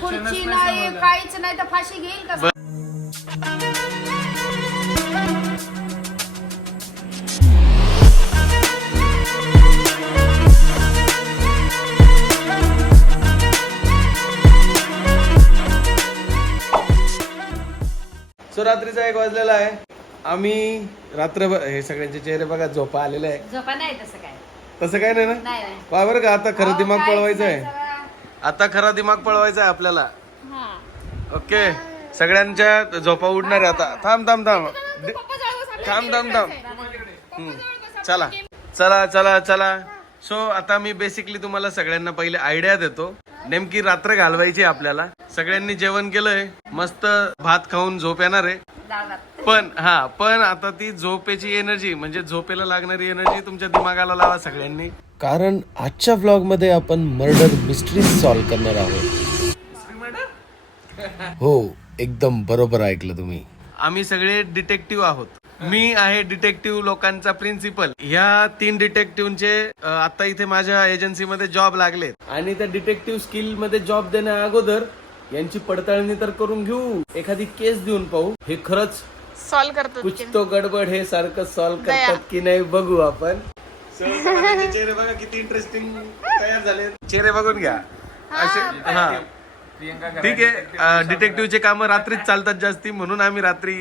खुर्ची नाही काहीच नाही तर फाशी घेईल का? सो रात्रीचा 1 वाजलेला आहे. आम्ही रात्रभर हे सगळ्यांचे चेहरे बघा झोपा आलेले आहे. झोपा नाही तसं काय. तसं काय नाही ना. नाही नाही. पहा बरं का आता खरं दिमाग काहीच पळवायचं नाही आहे. जरा. आता खरा दिमाग पळवायचा आहे आपल्याला. हा. ओके सगळ्यांच्या झोपा उडणार आहे आता. थांब थांब थांब पप्पा जवळ बस. थांब थांब थांब चला चला चला चला. सो आता मी बेसिकली तुम्हाला सगळ्यांना पहिले आयडिया देतो. नेमकी रात्र घालवायची आपल्याला. सगळ्यांनी जेवण केलंय, मस्त भात खाऊन झोप येणार आहे. पण आता ती झोपेची एनर्जी म्हणजे झोपेला लागणारी एनर्जी तुमच्या दिमागाला लावा सगळ्यांनी. कारण आजच्या व्लॉग मध्ये आपण मर्डर मिस्ट्री सॉल्व्ह करणार आहोत. हो एकदम बरोबर ऐकलं तुम्ही. आम्ही सगळे डिटेक्टिव्ह आहोत. मी आहे डिटेक्टिव्ह लोकांचा प्रिन्सिपल. ह्या 3 डिटेक्टिव्हचे आता इथे माझ्या एजन्सीमध्ये जॉब लागलेत आणि त्या डिटेक्टिव्ह स्किल मध्ये जॉब देण्या अगोदर यांची पडताळणी तर करून घेऊ. एखादी केस देऊन पाहू हे खरंच सॉल्व करतो. कुछ तो गडबड हे सारखं सॉल्व्ह करतात की नाही बघू आपण. चेहरे बघा किती इंटरेस्टिंग तयार झाले. चेहरे बघून घ्या असे. हा ठीक आहे. डिटेक्टिव्हचे काम रात्रीच चालतात जास्ती म्हणून आम्ही रात्री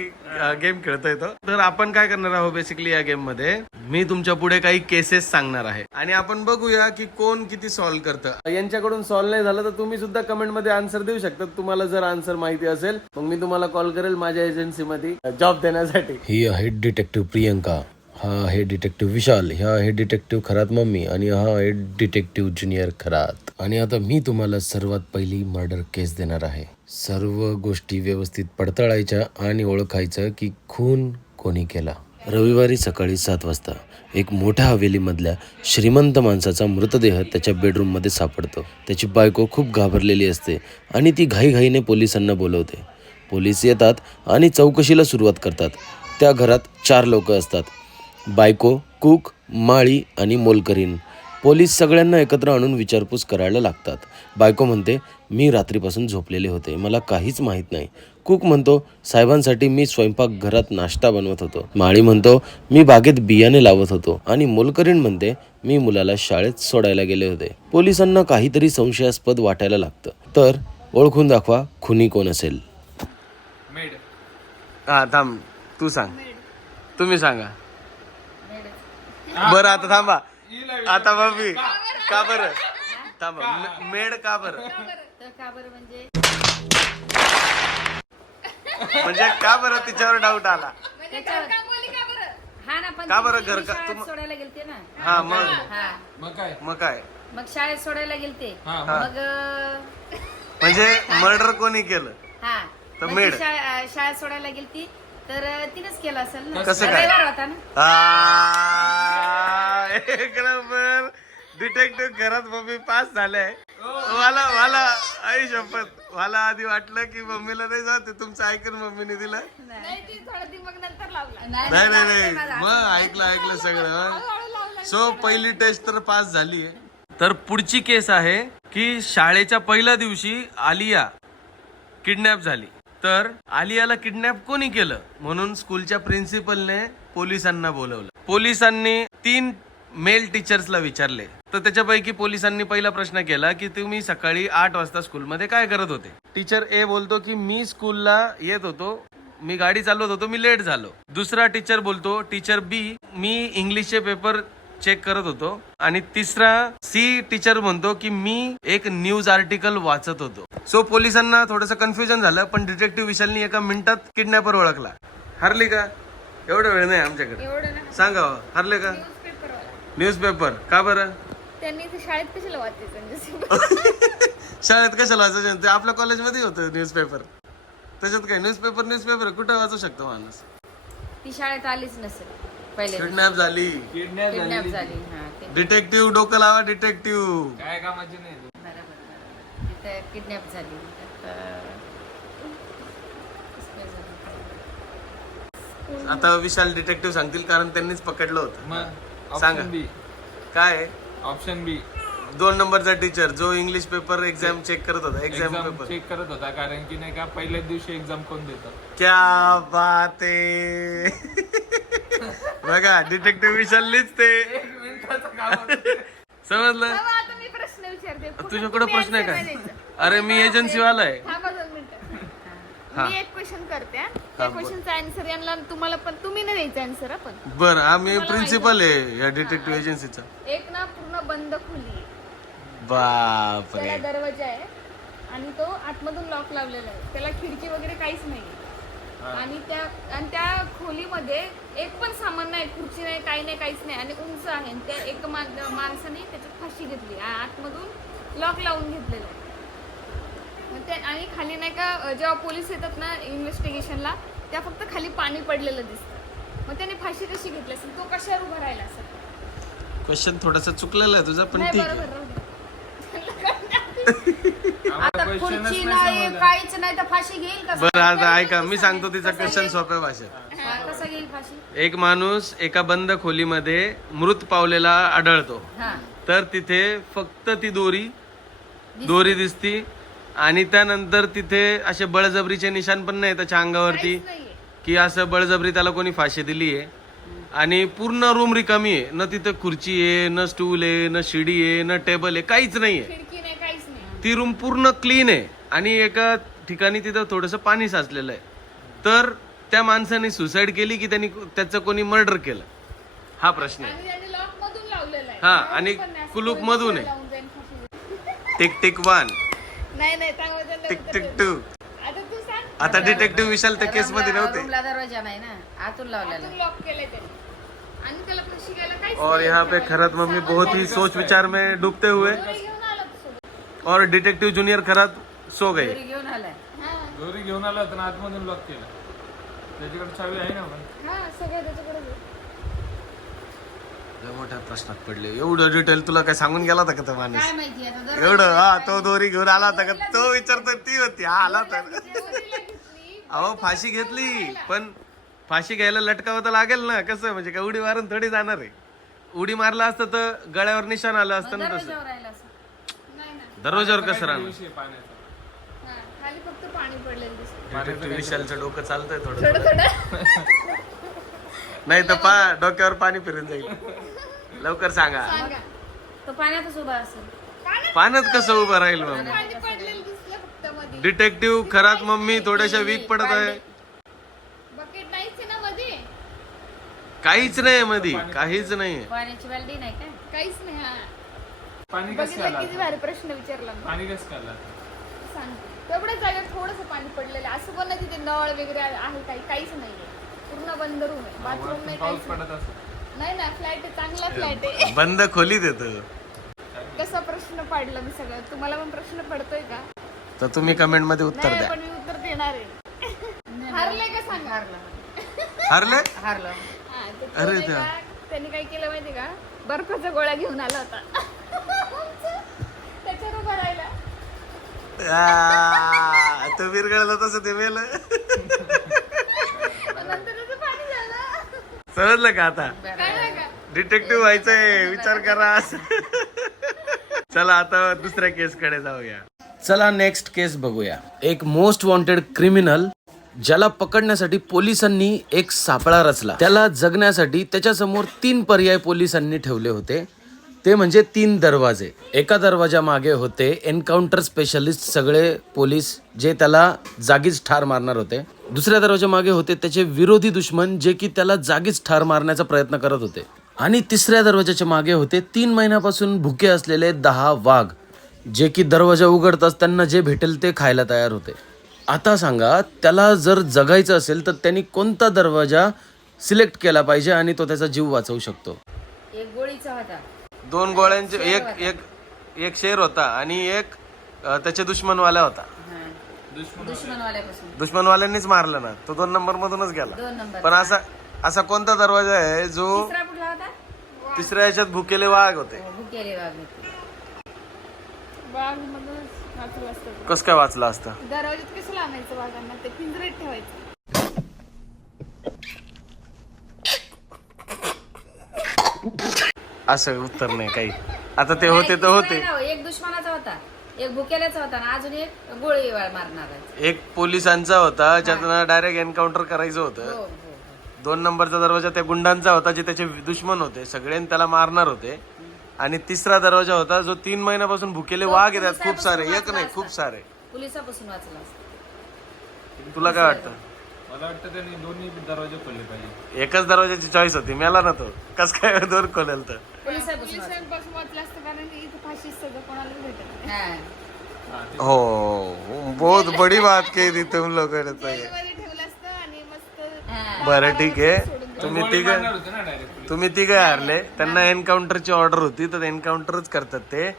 गेम खेळता येतो. तर आपण काय करणार आहोत बेसिकली या गेम मध्ये मी तुमच्या पुढे काही केसेस सांगणार आहे आणि आपण बघूया की कोण किती सॉल्व्ह करतं. यांच्याकडून सॉल्व्ह नाही झालं तर तुम्ही सुद्धा कमेंट मध्ये आन्सर देऊ शकता. तुम्हाला जर आन्सर माहिती असेल मग मी तुम्हाला कॉल करेल माझ्या एजन्सीमध्ये जॉब देण्यासाठी. ही आहे डिटेक्टिव्ह प्रियंका, हा आहे डिटेक्टिव्ह विशाल, हा आहे डिटेक्टिव्ह खरात मम्मी आणि हा आहे डिटेक्टिव्ह ज्युनियर खरात. आणि आता मी तुम्हाला सर्वात पहिली मर्डर केस देणार आहे. सर्व गोष्टी व्यवस्थित पडताळायच्या आणि ओळखायचं की खून कोणी केला. रविवारी सकाळी 7 वाजता एक मोठ्या हवेलीमधल्या श्रीमंत माणसाचा मृतदेह त्याच्या बेडरूममध्ये सापडतो. त्याची बायको खूप घाबरलेली असते आणि ती घाईघाईने पोलिसांना बोलवते. पोलीस येतात आणि चौकशीला सुरुवात करतात. त्या घरात 4 लोक असतात. बायको, कुक, माळी आणि मोलकरीण. पोलीस सगळ्यांना एकत्र आणून विचारपूस करायला लागतात. बायको म्हणते मी रात्रीपासून झोपलेले होते, मला काहीच माहीत नाही. कुक म्हणतो साहेबांसाठी मी स्वयंपाकघरात नाश्ता बनवत होतो. माळी म्हणतो मी बागेत बियाणे लावत होतो आणि मोलकरीण म्हणते मी मुलाला शाळेत सोडायला गेले होते. पोलिसांना काहीतरी संशयास्पद वाटायला लागतं. तर ओळखून दाखवा खुनी कोण असेल. हा थांब तू सांग. तुम्ही सांगा बरं. आता थांबा. आता मम्मी का बरं थांबा. मेड का बरं म्हणजे का बरं तिच्यावर डाऊट आला. हा ना पण का बरं ती घर का शाळेत सोडायला गेलते ना. हा मग हा काय मग शाळेत सोडायला गेलते मग म्हणजे मर्डर कोणी केलं. हा तर मग मेड. ती शाळेत सोडायला गेलती तर तिनेच केलं असेल ना. कसं काय? रविवार होता ना. एक नंबर. डिटेक्टिव्ह घरात मम्मी पास झाले. मला आई शपथ मला आधी वाटलं की मम्मीला नाही जाते तुमचं ऐकून मम्मीने दिलं. नाही मग ऐकलं सगळं. सो पहिली टेस्ट तर पास झाली. तर पुढची केस आहे की शाळेच्या पहिल्या दिवशी आलिया किडनॅप झाली. तर आलियाला किडनॅप कोणी केलं म्हणून स्कूलच्या प्रिन्सिपलने पोलिसांना बोलवलं. पोलिसांनी 3 मेल टीचर्सला विचारले. तर त्याच्यापैकी पोलिसांनी पहिला प्रश्न केला की तुम्ही सकाळी 8 वाजता स्कूलमध्ये काय करत होते. टीचर ए बोलतो की मी स्कूलला येत होतो, मी गाडी चालवत होतो, मी लेट झालो. दुसरा टीचर बोलतो टीचर बी मी इंग्लिशचे पेपर चेक करत होतो. आणि तिसरा सी टीचर म्हणतो की मी एक न्यूज आर्टिकल वाचत होतो. सो पोलिसांना थोडंसं कन्फ्युजन झालं पण डिटेक्टिव्ह विशालनी एका मिनिटात किडनॅपर ओळखला. हरली का? एवढा वेळ नाही आमच्याकडे. सांगा हरले का? न्यूजपेपर का बरं? त्यांनी शाळेत कशाला वाचायचं. शाळेत कशाला वाचायचं ते आपल्या कॉलेजमध्ये होतं न्यूजपेपर. त्याच्यात काय न्यूजपेपर कुठं वाचू शकतो माणूस. ती शाळेत आलीच नसेल पहिले. किडनॅप झाली. किडनॅप झाली. हा ते डिटेक्टिव्ह डोकं लावा. डिटेक्टिव्ह काय कामाची नाही. बरोबर तिथे किडनॅप झाली. आता विशाल डिटेक्टिव्ह सांगतील कारण त्यांनीच पकडलं होतं. मग सांगा. ऑप्शन बी. काय ऑप्शन बी 2 नंबरचा टीचर जो इंग्लिश पेपर एक्झाम चेक करत होता. एक्झाम पेपर चेक करत होता, कारण की नाही का पहिल्याच दिवशी एक्झाम कोण देतं. क्या बात आहे. बघा डिटेक्टिव्ह विशाललीच ते समजलं. आता मी प्रश्न विचारते. तुझ्याकडे प्रश्न आहे काय? अरे मी एजन्सी वाला आहे. थांबा 2 मिनिटं. मी एक क्वेश्चन करते हा. त्या क्वेश्चनचा आन्सर यांना तुम्हाला पण तुम्ही नाही द्यायचा आन्सर आपण. बरं आम्ही प्रिन्सिपल आहे या डिटेक्टिव्ह एजन्सीचा. एक ना पूर्ण बंद खोली आहे. बापरे. त्याला दरवाजा आहे आणि तो आतमधून लॉक लावलेला आहे. त्याला खिडकी वगैरे काहीच नाही. आणि त्या खोलीमध्ये एक पण सामान नाही, खुर्ची नाही, काही नाही, काहीच नाही आणि उंच आहे. त्या एक माणसाने त्याच्यात फाशी घेतली, आतमधून लॉक लावून घेतलेलं आहे. मग ते आणि खाली नाही का जेव्हा पोलीस येतात ना इन्व्हेस्टिगेशनला, त्या फक्त खाली पाणी पडलेलं दिसतं. मग त्याने फाशी कशी घेतली असेल? तो कशावर उभा राहिला असेल? क्वेश्चन थोडासा चुकलेला आहे तुझा, पण नाही, ठीक बरोबर आहे. राहू दे. आता खुर्ची नाही काहीच नाही तर फाशी घेईल कसं? बरं आता ऐका मी सांगतो तिचा क्वेश्चन सोप्या भाषेत. कसं घेईल फाशी? एक माणूस एका बंद खोलीमध्ये मृत पावलेला आढळतो. हा तर तिथे फक्त ती दोरी दिसती आणि त्यानंतर तिथे असे बळजबरीचे निशाण पण नाही त्याच्या अंगावरती काहीच नाहीये. की असं बळजबरी त्याला कोणी फाशी दिली आहे. आणि पूर्ण रूम रिकामी आहे, न तिथे खुर्ची आहे, न स्टूल आहे, न शिडी आहे, न टेबल आहे, काहीच नाहीये. खिडकी नाही, काहीच नाही. ती रूम पूर्ण क्लीन आहे आणि एका ठिकाणी तिथं थोडंसं पाणी साचलेलं आहे. तर त्या माणसाने सुसाईड केली की त्यांनी त्याचं कोणी मर्डर केलं, हा प्रश्न आहे. आणि त्याने लॉक मधून लावलेलं आहे. हा, लावून आणि पण नाही, असं कुलूप कोणी मधून आहे. लावून जाईन फाशी. टिक टिक 1 नाही नाही त्यामुळे त्याला टिक उत्तर टिक देतो. 2. आता तू सांग. आता डिटेक्टिव्ह विशाल त्या केस मध्ये नव्हते. रूमला दरवाजा नाही ना, आतून लावलेला. आतून लॉक केलंय त्याने आणि त्याला फाशी घ्यायला काहीच और नाही. यहाँ पे खरत मम्मी बहुत ही सोच विचार में डूबते हुए दोरी घेऊन आला तो सोबत. और डिटेक्टिव जूनियर खरत सो गए. दोरी घेऊन आलाय. हा दोरी घेऊन आला होता, आतमधून लॉक केलं. त्याच्याकडे चावी आहे ना पण. हा सगळं त्याच्याकडे आहे. लय मोठ्या प्रश्नात पडले. एवढं डिटेल तुला काय सांगून गेला होता का तो माणूस? काय माहिती आता दरवाजा एवढं हा तो दोरी घेऊन आला होता का? तो विचारतो ती होती, हा आला होता. दोरीला घेतली. अहो फाशी घेतली पण फाशी घ्यायला लटकावं तर लागेल ना. कसं म्हणजे का उडी मारून थोडी जाणार आहे. उडी मारला असतं तर गळ्यावर निशाण आलं असतं ना. तसं दरवाजावर राहिला असं. नाही ना. दरवाजावर कसं राहणार? विषय पाण्याचा. हा खाली फक्त पाणी पडलेलं दिसतं. डिटेक्टिव्ह विशालचं डोकं चालतंय थोडं. थोडं थोडं. नाही तर डोक्यावर पाणी फिरून जाईल. लवकर सांगा. सांगा. तो पाण्यातच उभा असेल. पाण्यात कसं उभं राहील मग? पाणी पडलेलं दिसलं फक्त मध्ये. डिटेक्टिव्ह खरात मम्मी थोड्याशा वीक पडत आहे. बकेट नाहीच आहे ना मध्ये. काहीच नाही मधी, काहीच नाही. पाण्याची बालदी नाही काय? काहीच नाही. हा पाणी कसं बघितलं आलं? किती भारी प्रश्न विचारला मी. पाणी कसं काढलं? सांग. तेवढ्याच जागेत थोडंसं पाणी पडलेलं आहे. असं पण नाही तिथे नळ वगैरे आहे काहीच नाहीये. पूर्ण बंद रूम आहे. बाथरूम नाही, पाऊस काहीच पडत नाही. असं. नाही ना फ्लॅट आहे, चांगला फ्लॅट आहे. बंद खोलीत येतं. कसा प्रश्न पाडला मी सगळं. तुम्हाला पण प्रश्न पडतोय का? तर तुम्ही कमेंट मध्ये उत्तर नाही द्या. पण मी उत्तर देणार आहे. हारले का सांगा. हारले? हारलं. हा, तर तो अरे नाही देवा. का, त्यांनी काय केलं माहिती का, बर्फाचा गोळा घेऊन आला होता. त्याच्यावर उभा राहिला. तो विरगळला तसं ते मेलं. नंतर त्याचं पाणी झालं. समजलं का आता? कळलं का? डिटेक्टिव्ह व्हायचंय, विचार करा. चला आता दुसऱ्या केस कडे जाऊया. चला नेक्स्ट केस बघूया. एक मोस्ट वॉन्टेड क्रिमिनल ज्याला पकडण्यासाठी पोलिसांनी एक सापळा रचला. त्याला जगण्यासाठी त्याच्यासमोर 3 पर्याय पोलिसांनी ठेवले होते. ते म्हणजे 3 दरवाजे. एका दरवाजा मागे होते एन्काउंटर स्पेशलिस्ट सगळे पोलीस जे त्याला जागीच ठार मारणार होते. दुसऱ्या दरवाजा मागे होते त्याचे विरोधी दुश्मन जे की त्याला जागीच ठार मारण्याचा प्रयत्न करत होते. आणि तिसऱ्या दरवाजाच्या मागे होते 3 महिन्यापासून भुके असलेले 10 वाघ जे की दरवाजा उघडताच त्यांना जे भेटेल ते खायला तयार होते. आता सांगा त्याला जर जगायचं असेल तर त्यांनी कोणता दरवाजा सिलेक्ट केला पाहिजे आणि तो त्याचा जीव वाचवू शकतो? एक गोळीचा होता. 2 गोळ्यांचे एक शेर होता आणि एक त्याचे दुश्मनवाला होता. हा. दुश्मनवाल्यापासून दुश्मनवाल्यांनीच मारलं ना. तो 2 नंबर मधूनच गेला. 2 नंबर. पण असा कोणता दरवाजा आहे जो तिसरा कुठला होता? तिसऱ्या याच्यात भुकेले वाघ होते? भुकेले वाघ होते. वाघ मधूनच वाचलं असतं. कस काय वाचला असता? दरवाज्यात कसं लावायचं वाघांना? ते पिंजऱ्यात ठेवायचं. असं उत्तर नाही काही. आता ते होते तर होते. एक दुश्मनाचा होता, एक भुकेल्याचा होता आणि अजून एक गोळी मारणार. एक पोलिसांचा होता ज्यांना डायरेक्ट एन्काउंटर करायचं होतं. 2 नंबरचा दरवाजा त्या गुंडांचा होता जे त्याचे दुश्मन होते, सगळ्यांनी त्याला मारणार होते. आणि 3रा दरवाजा होता जो 3 महिन्यापासून भुकेले वाघ येतात खूप सारे, एक नाही खूप सारे. पोलिसापासून वाचला असता. तुला काय वाटतं? मला वाटतं त्यांनी दोन्ही दरवाजे खोलले पाहिजे. एकच दरवाजाची चॉईस होती, मेला ना तो. कस काय 2 खोलेल तर? पोलिसापासून वाचला. पोलिसांपासून वाचलं असतं कारण इथे फाशी सगळं कोणाला भेटत नाही. हा. हो, बहुत बडी बात केली तुम लोक. जेलमध्ये ठेवलं असतं आणि मस्त बरं ठीक आहे, तुम्ही तिघ मारणार होते ना डायरेक्ट. तुम्ही तिघे हारले. त्यांना एन्काउंटरची ऑर्डर होती तर एन्काउंटरच करतात ते.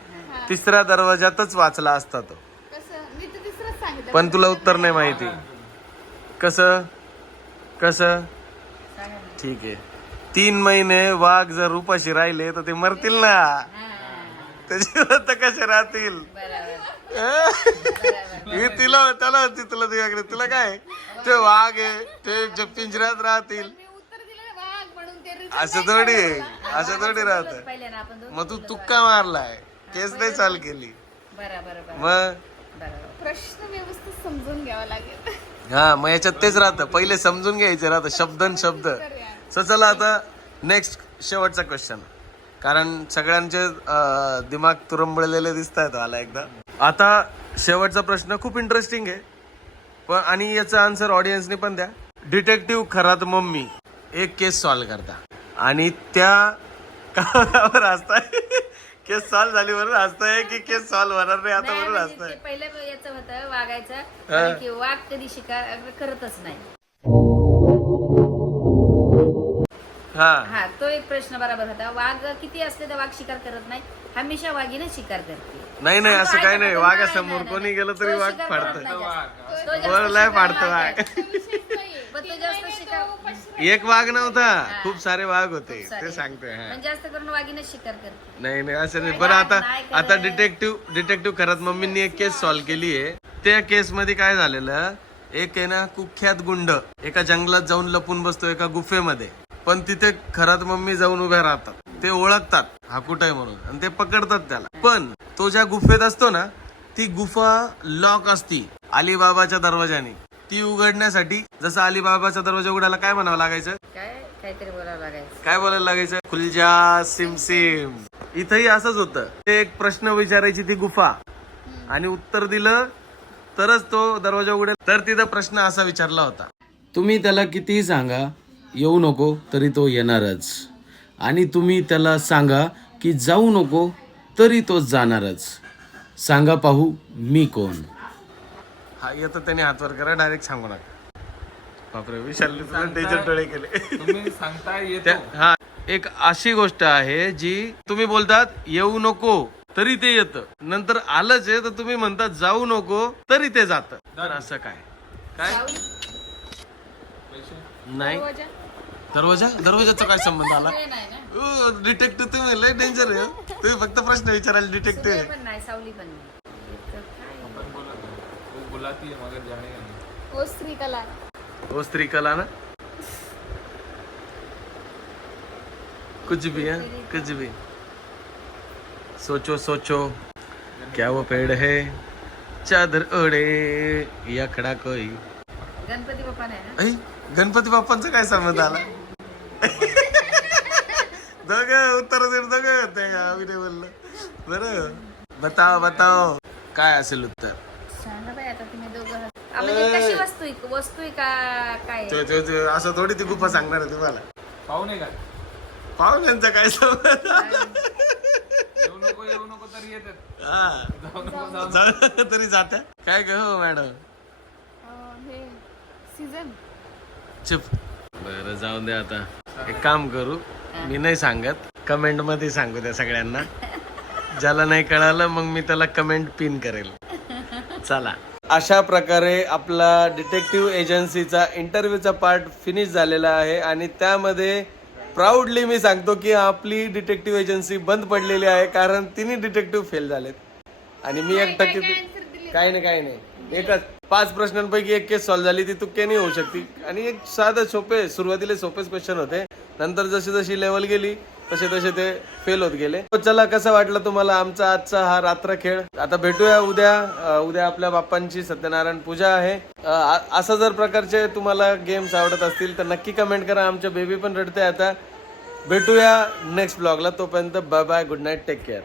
3ऱ्या दरवाजातच वाचला असता तो. कसं मी तर तिसरंच सांगितलं. पण तुला उत्तर नाही माहिती. कसं कसं? ठीक आहे, 3 महिने वाघ जर उपाशी राहिले तर ते मरतील ना. त्याच्यावर तर कसे राहतील? हे तिला त्याला होती, तुला तुझ्याकडे तुला काय? ते वाघ आहे ते जब पिंजऱ्यात राहतील मी उत्तर दिलं वाघ म्हणून ते reason असं नाही थोडी कळलं आहे, मला. असं थोडी राहत. पहिले ना आपण दोघं मग तू तुक्का मारलाय, केस नाही चाल केली. बरोबर. मग प्रश्न व्यवस्थित समजून घ्यावा लागेल. हा, मग याच्यात तेच राहतं, पहिले समजून घ्यायचं राहतं शब्दन शब्द. So चला आता नेक्स्ट शेवटचा क्वेश्चन, कारण सगळ्यांचे दिमाग तुरंबळलेले दिसत आहेत मला एकदा. आता शेवटचा प्रश्न खूप इंटरेस्टिंग आहे पण, आणि याचा आन्सर ऑडियन्सने पण द्या. डिटेक्टिव्ह खरात मम्मी एक केस सॉल्व्ह करता आणि त्या कामावर हसताय. केस सॉल्व्ह झाली बरोबर हसताय की केस सॉल्व्ह होणार नाही आता बरोबर हसताय? पहिलं याचं होतं वागायचं की वाघ कधी शिकार करतच नाही. हा, तो एक प्रश्न बरोबर होता. वाघ किती असले तर वाघ शिकार करत नाही, हमेशा वाघीने शिकार करते. नाही नाही, असं काही नाही. वाघासमोर कोणी गेलं तरी वाघ फाडतं. लय फाडतं वाघ. एक वाघ नव्हता, खूप सारे वाघ होते ते सांगतोय. जास्त करून वाघीने शिकार करते. नाही नाही असं नाही. बरं आता डिटेक्टिव्ह खरंच मम्मींनी एक केस सॉल्व्ह केली आहे. त्या केस मध्ये काय झालेलं, एक आहे ना कुख्यात गुंड एका जंगलात जाऊन लपून बसतो एका गुफेमध्ये. पण तिथे खरात मम्मी जाऊन उभ्या राहतात. ते ओळखतात हा कुठं आहे म्हणून आणि ते पकडतात त्याला. पण तो ज्या गुफेत असतो ना, ती गुफा लॉक असती अलिबाबाच्या दरवाजाने. ती उघडण्यासाठी जसं अलिबाबाचा दरवाजा उघडायला काय म्हणावं लागायचं? काहीतरी बोलावं लागायचं. काय बोलायला लागायचं? खुलजा सिमसिम. इथंही असंच होतं. ते एक प्रश्न विचारायची ती गुफा आणि उत्तर दिलं तरच तो दरवाजा उघडेल. तर तिथं प्रश्न असा विचारला होता, तुम्ही त्याला कितीही सांगा येऊ नको तरी तो येणारच, आणि तुम्ही त्याला सांगा की जाऊ नको तरी तो जाणारच. सांगा पाहू मी कोण? हा येतं त्याने हातवर करा, डायरेक्ट सांगू नका. बापरे, विशालने तुला डेंजर डोळे केले. तुम्ही सांगता येतो. हा, एक अशी गोष्ट आहे जी तुम्ही बोलतात येऊ नको तरी ते येतं, नंतर आलंच आहे तर तुम्ही म्हणतात जाऊ नको तरी ते जातं. तर असं काय काय नाही? दरवाजाचा काय संबंध आला? डिटेक्टिव्ह तुम्ही लय डेंजर आहे. तुम्ही फक्त प्रश्न विचारायला डिटेक्टिव्ह आहे. पण नाही, सावली पण नाही. आपण बोलत नाही. वो बुलाती है मगर जाने का नहीं. ओ स्त्री कला. वो स्त्री कला ना, कुछ भी है, कुछ भी. सोचो सोचो क्या वो पेड़ है चादर ओढे या खडा कोई. गणपती बाप्पा नाही ना? गणपती बाप्पांचा काय संबंध आला? दोघं उत्तर दोघं होते का? मी नाही बोललो. बरं, बताओ काय असेल उत्तर? सांगा बाई आता तुम्ही दोघं. म्हणजे कशी वस्तू आहे का काय? असं थोडी ती गुफा सांगणार आहे तुम्हाला. पाहुणे का? पाहुण्यांचा काय संबंध? येऊ नको तरी येतात. हा, जाऊ तरी जात्या. काय ग हो मॅडम? हे सीझन. चुप. बरं जाऊन दे. आता एक काम करू, मी नाही सांगत, कमेंट मध्ये सांगू द्या सगळ्यांना. ज्याला नाही कळालं मग मी त्याला कमेंट पिन करेल. चला, अशा प्रकारे आपला डिटेक्टिव्ह एजन्सीचा इंटरव्ह्यूचा पार्ट फिनिश झालेला आहे आणि त्यामध्ये प्राऊडली मी सांगतो की आपली डिटेक्टिव्ह एजन्सी बंद पडलेली आहे, कारण तिन्ही डिटेक्टिव्ह फेल झालेत आणि मी एक टक्के. काही नाही, एकच 5 प्रश्नांपैकी एक केस सॉल्व्ह झाली, ती तुक्क्याने होऊ शकते. आणि एक साधं सोपे, सुरुवातीला सोपेच क्वेश्चन होते, नंतर जशी जशी लेवल गेली तसे तसे ते फेल होत गेले. तो चला, कसं वाटलं तुम्हाला आमचा आजचा हा रात्र खेळ. आता भेटूया उद्या आपल्या बाप्पांची सत्यनारायण पूजा आहे. असं जर प्रकारचे तुम्हाला गेम्स आवडत असतील तर नक्की कमेंट करा. आमच्या बेबी पण रडते आता. भेटूया नेक्स्ट ब्लॉगला. तोपर्यंत bye bye, good night, take care.